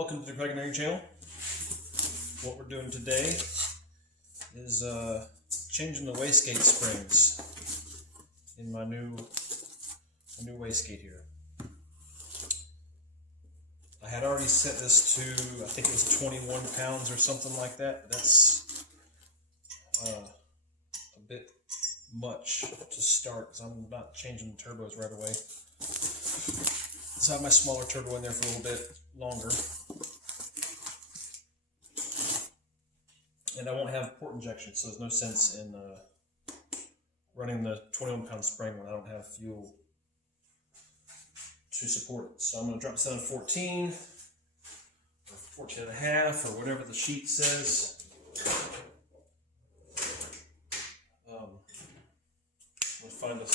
Welcome to the Craig and Aaron channel. What we're doing today is changing the wastegate springs in my new wastegate here. I had already set this to, I think it was 21 pounds or something like that. But that's a bit much to start because I'm not changing the turbos right away. So I have my smaller turbo in there for a little bit longer. And I won't have port injection, so there's no sense in running the 21 pound spring when I don't have fuel to support it. So I'm going to drop this down to 14 or 14 and a half or whatever the sheet says. I'm going to find a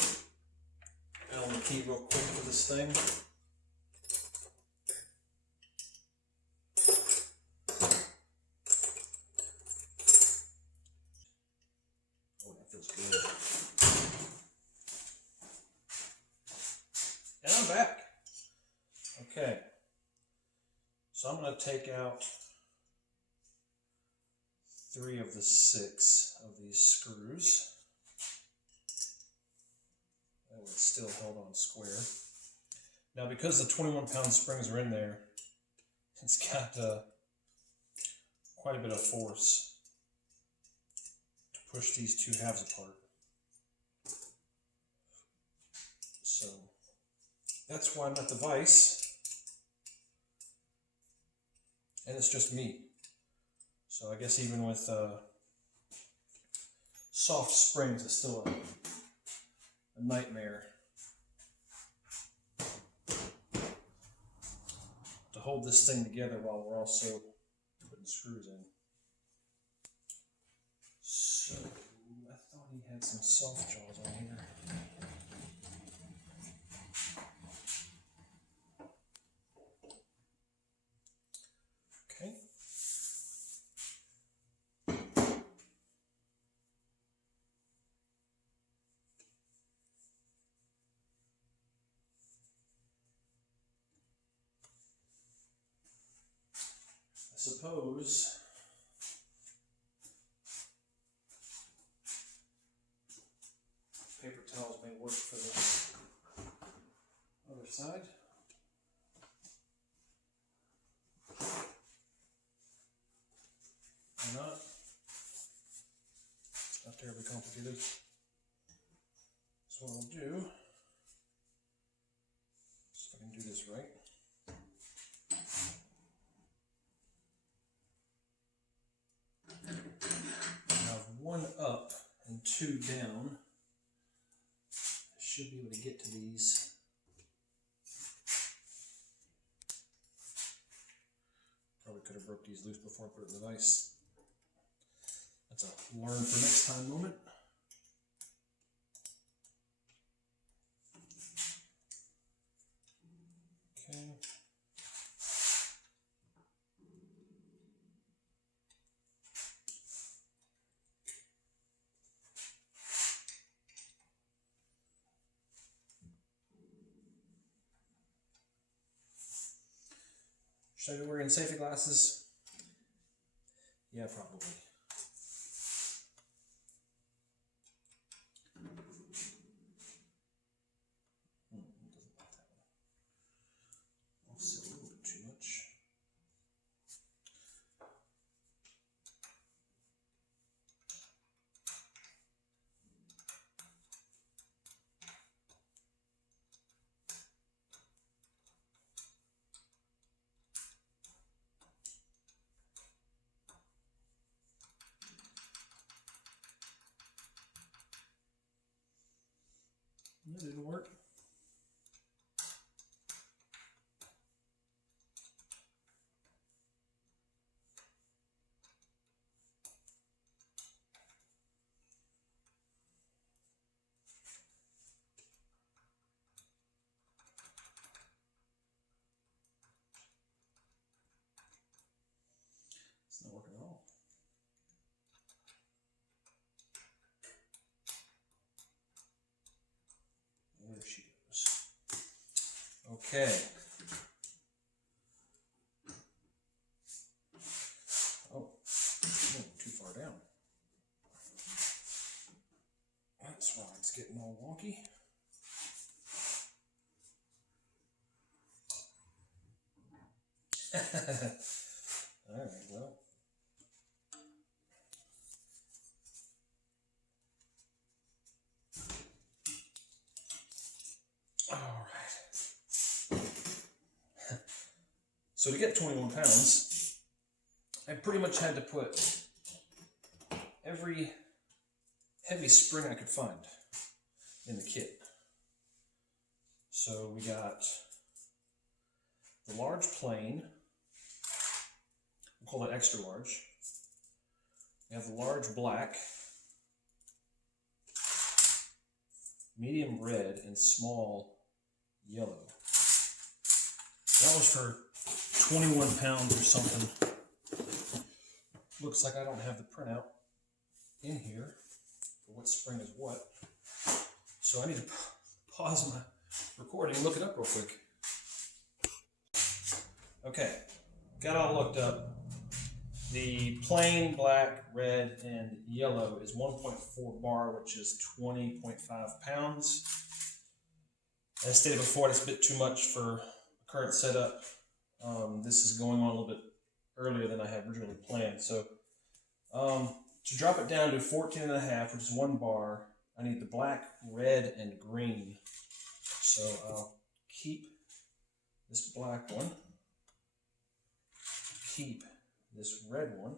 Allen key real quick for this thing. And I'm back. Okay. So I'm going to take out 3 of the 6 of these screws. That way it's still held on square. Now because the 21 pound springs are in there, it's got quite a bit of force to push these two halves apart. So that's why I'm at the vise, and it's just me. So I guess even with soft springs, it's still a nightmare to hold this thing together while we're also putting screws in. So I thought he had some soft jaws on here. Okay. I suppose paper towels may work for the other side. Why not? It's not terribly complicated. So what I'll do, see if I can do this right. I have 1 up and 2 down. I should be able to get to these. Probably could have broke these loose before I put it in the vise. That's a learn for next time moment. Okay. Should I be wearing safety glasses? Yeah, probably. Doesn't like that one. I'll sit a little bit too much. That didn't work. It's not working at all. There she goes. Okay. That's why it's getting all wonky. Alright, well. Alright. So to get 21 pounds, I pretty much had to put every heavy spring I could find in the kit. So we got the large plane, we'll call it extra large. We have the large black, medium red, and small yellow. That was for 21 pounds or something. Looks like I don't have the printout in here for what spring is what. So I need to pause my recording and look it up real quick. Okay, got all looked up. The plain black, red, and yellow is 1.4 bar, which is 20.5 pounds. As I stated before, it's a bit too much for current setup. This is going on a little bit earlier than I had originally planned. So to drop it down to 14.5, which is 1 bar, I need the black, red, and green. So I'll keep this black one, keep this red one,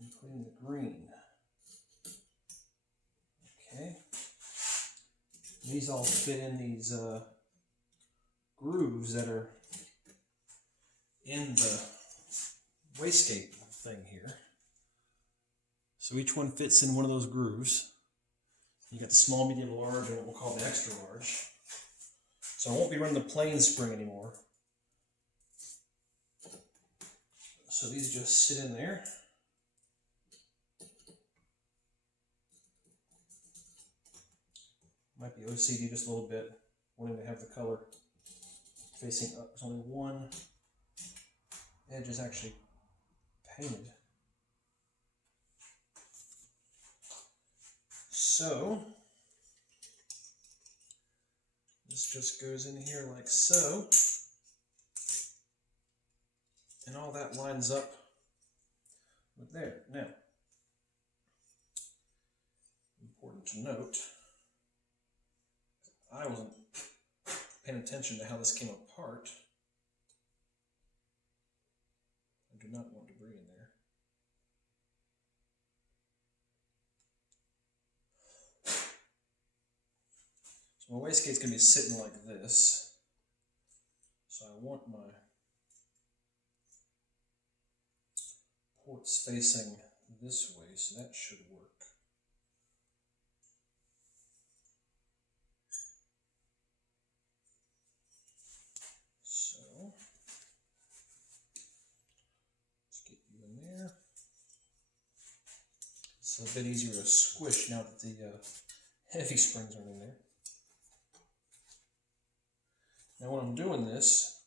and put in the green. Okay. These all fit in these grooves that are in the wastegate thing here. So each one fits in one of those grooves. You got the small, medium, large, and what we'll call the extra large. So I won't be running the plain spring anymore. So these just sit in there. Might be OCD just a little bit, wanting to have the color facing up. There's only one edge is actually painted. So this just goes in here like so, and all that lines up with there. Now, important to note, I wasn't paying attention to how this came apart. I do not want debris in there. So my wastegate's going to be sitting like this. So I want my ports facing this way, so that should work. So let's get you in there. It's a bit easier to squish now that the heavy springs are in there. Now when I'm doing this,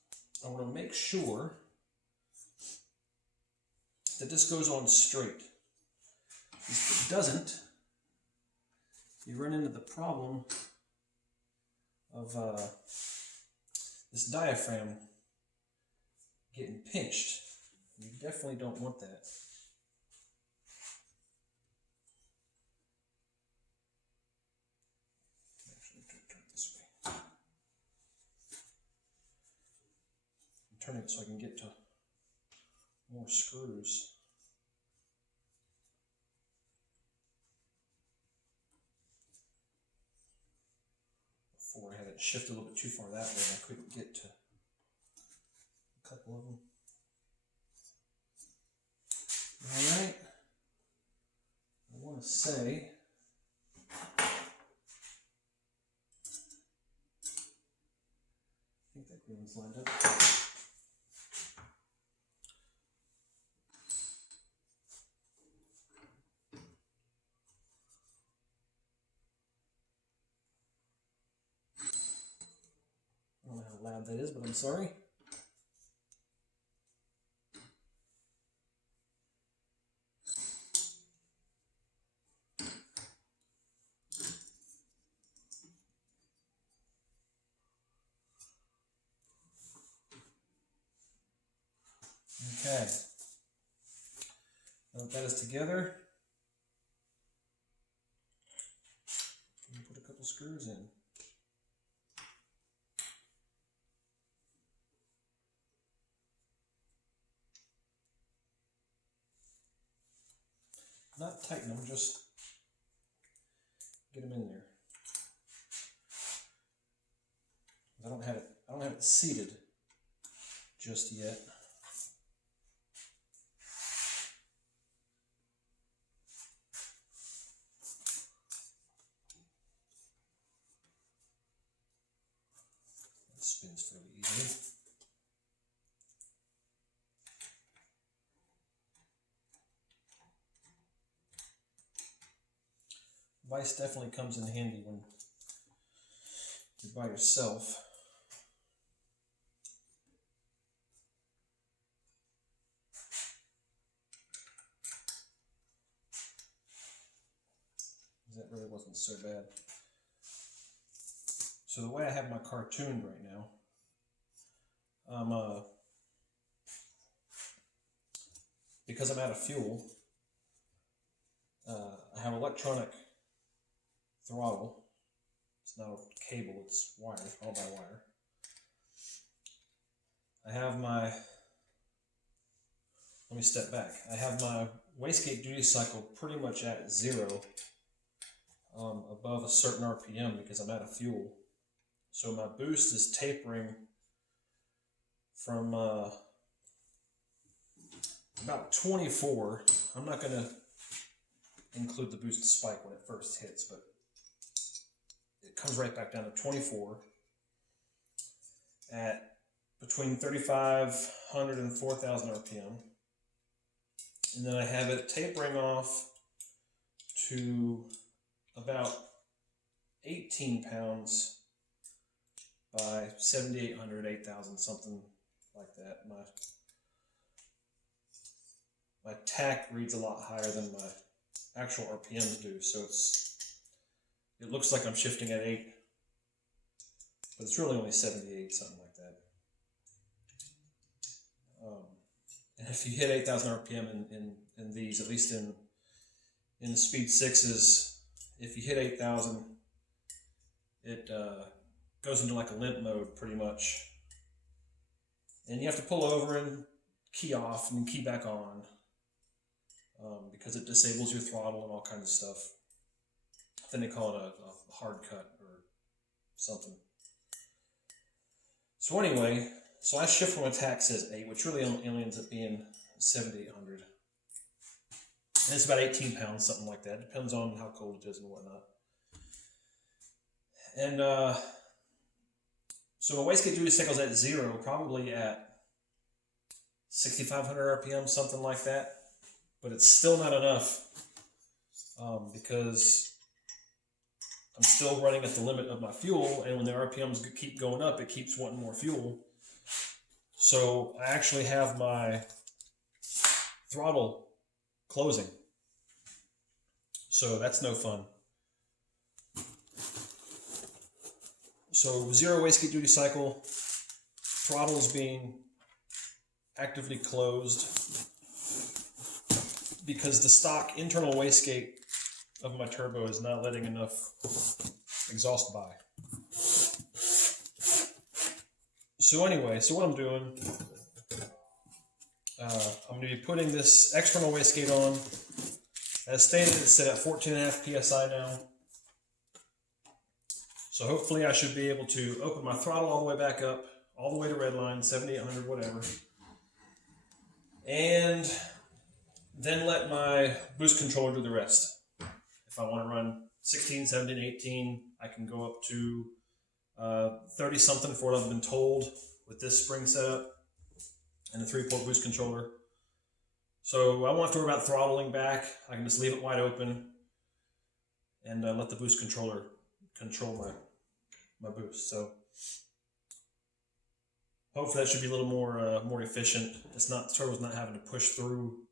I want to make sure that this goes on straight. If it doesn't, you run into the problem of this diaphragm getting pinched. You definitely don't want that. Actually, turn it this way. I'm turning it so I can get to more screws. Before I had it shifted a little bit too far that way and I couldn't get to a couple of them. Alright, I want to say I think that green one's lined up. I don't know how loud that is, but I'm sorry. Okay. Now that that is together, put a couple screws in. Not tighten them, just get them in there. I don't have it seated just yet. It spins fairly easily. Vise definitely comes in handy when you're by yourself. That really wasn't so bad. So the way I have my car tuned right now, because I'm out of fuel, I have electronic throttle. It's not a cable, it's wire, all by wire. I have my, let me step back. I have my wastegate duty cycle pretty much at 0, above a certain RPM because I'm out of fuel. So my boost is tapering from about 24. I'm not going to include the boost spike when it first hits, but it comes right back down to 24 at between 3,500 and 4,000 RPM. And then I have it tapering off to about 18 pounds by 7,800, 8,000, something like that. My tach reads a lot higher than my actual RPMs do, so it looks like I'm shifting at 8, but it's really only 78, something like that. And if you hit 8,000 RPM in these, at least in the speed 6s, if you hit 8,000, it goes into like a limp mode pretty much. And you have to pull over and key off and key back on because it disables your throttle and all kinds of stuff. Then they call it a hard cut or something. So anyway, so I shift when my tach says 8, which really only ends up being 7,800. And it's about 18 pounds, something like that. Depends on how cold it is and whatnot. And so my wastegate duty cycle's at 0, probably at 6,500 RPM, something like that. But it's still not enough because I'm still running at the limit of my fuel, and when the RPMs keep going up, it keeps wanting more fuel. So I actually have my throttle closing. So that's no fun. So 0 wastegate duty cycle, throttle is being actively closed because the stock internal wastegate of my turbo is not letting enough exhaust by. So anyway, so what I'm doing, I'm going to be putting this external wastegate on. As stated, it's set at 14.5 psi now. So hopefully I should be able to open my throttle all the way back up, all the way to redline, 7,800, whatever. And then let my boost controller do the rest. If I want to run 16, 17, 18, I can go up to 30 something for what I've been told with this spring setup and the 3-port boost controller. So I won't have to worry about throttling back. I can just leave it wide open and let the boost controller control my boost. So hopefully that should be a little more efficient. It's not, the turbo's not having to push through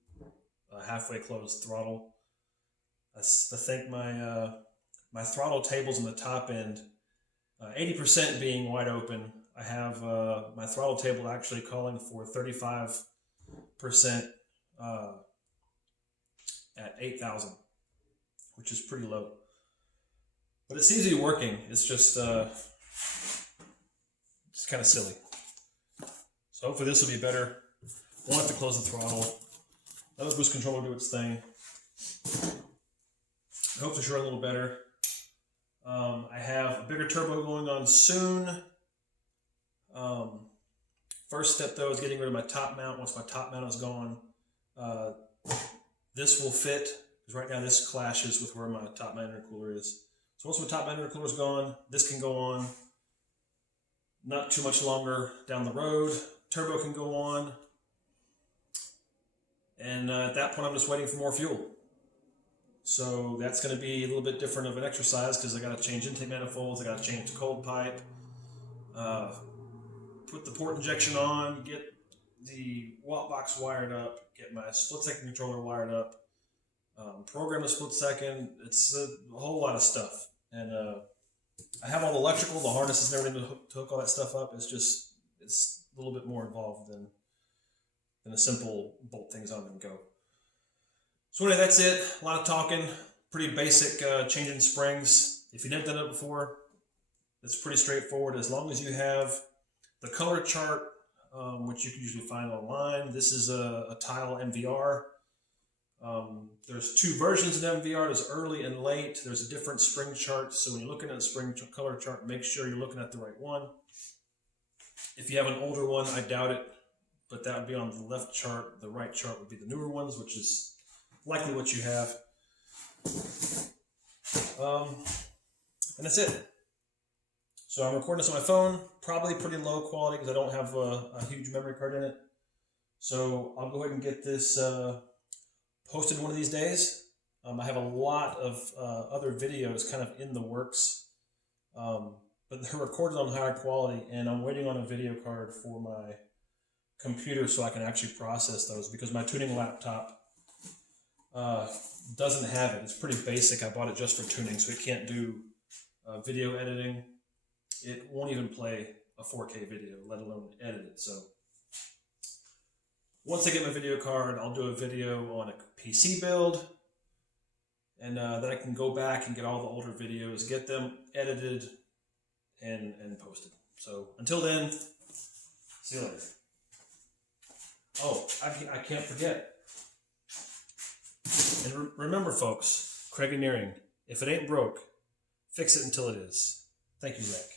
a halfway closed throttle. I think my throttle tables on the top end, 80% being wide open. I have my throttle table actually calling for 35% at 8,000, which is pretty low. But it seems to be working. It's just it's kind of silly. So hopefully this will be better. Won't have to close the throttle. Let the boost controller do its thing. I hope to sure a little better. I have a bigger turbo going on soon. First step though is getting rid of my top mount. Once my top mount is gone, this will fit, because right now this clashes with where my top mount intercooler is. So once my top mount intercooler is gone, this can go on. Not too much longer down the road. Turbo can go on. And at that point I'm just waiting for more fuel. So that's going to be a little bit different of an exercise, because I got to change intake manifolds, I got to change the cold pipe, put the port injection on, get the watt box wired up, get my split second controller wired up, program a split second. It's a whole lot of stuff. And I have all the electrical, the harnesses and everything to hook all that stuff up. It's a little bit more involved than a simple bolt things on and go. So anyway, that's it. A lot of talking. Pretty basic changing springs. If you've never done it before, it's pretty straightforward. As long as you have the color chart, which you can usually find online. This is a Tial MV-R. There's two versions of MV-R. There's early and late. There's a different spring chart. So when you're looking at the spring color chart, make sure you're looking at the right one. If you have an older one, I doubt it, but that would be on the left chart. The right chart would be the newer ones, which is likely what you have. And that's it. So I'm recording this on my phone, probably pretty low quality because I don't have a huge memory card in it. So I'll go ahead and get this posted one of these days. I have a lot of other videos kind of in the works, but they're recorded on higher quality, and I'm waiting on a video card for my computer so I can actually process those, because my tuning laptop doesn't have it. It's pretty basic. I bought it just for tuning, so it can't do video editing. It won't even play a 4K video, let alone edit it. So once I get my video card, I'll do a video on a PC build, and then I can go back and get all the older videos, get them edited and posted. So until then, see you later. Oh, I can't forget. And remember, folks, Craig Engineering, if it ain't broke, fix it until it is. Thank you, Zach.